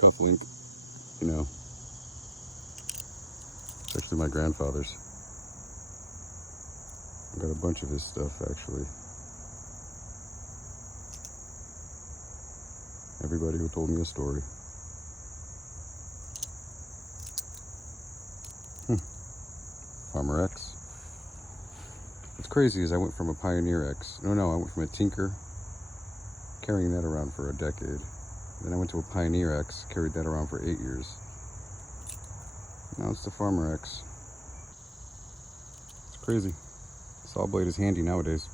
Tough link, you know. It's actually my grandfather's. I got a bunch of his stuff, actually. Everybody who told me a story. Farmer X. What's crazy is I went from a Pioneer X. No, I went from a Tinker, carrying that around for a decade. Then I went to a Pioneer X, carried that around for 8 years. Now it's the Farmer X. It's crazy. Saw blade is handy nowadays.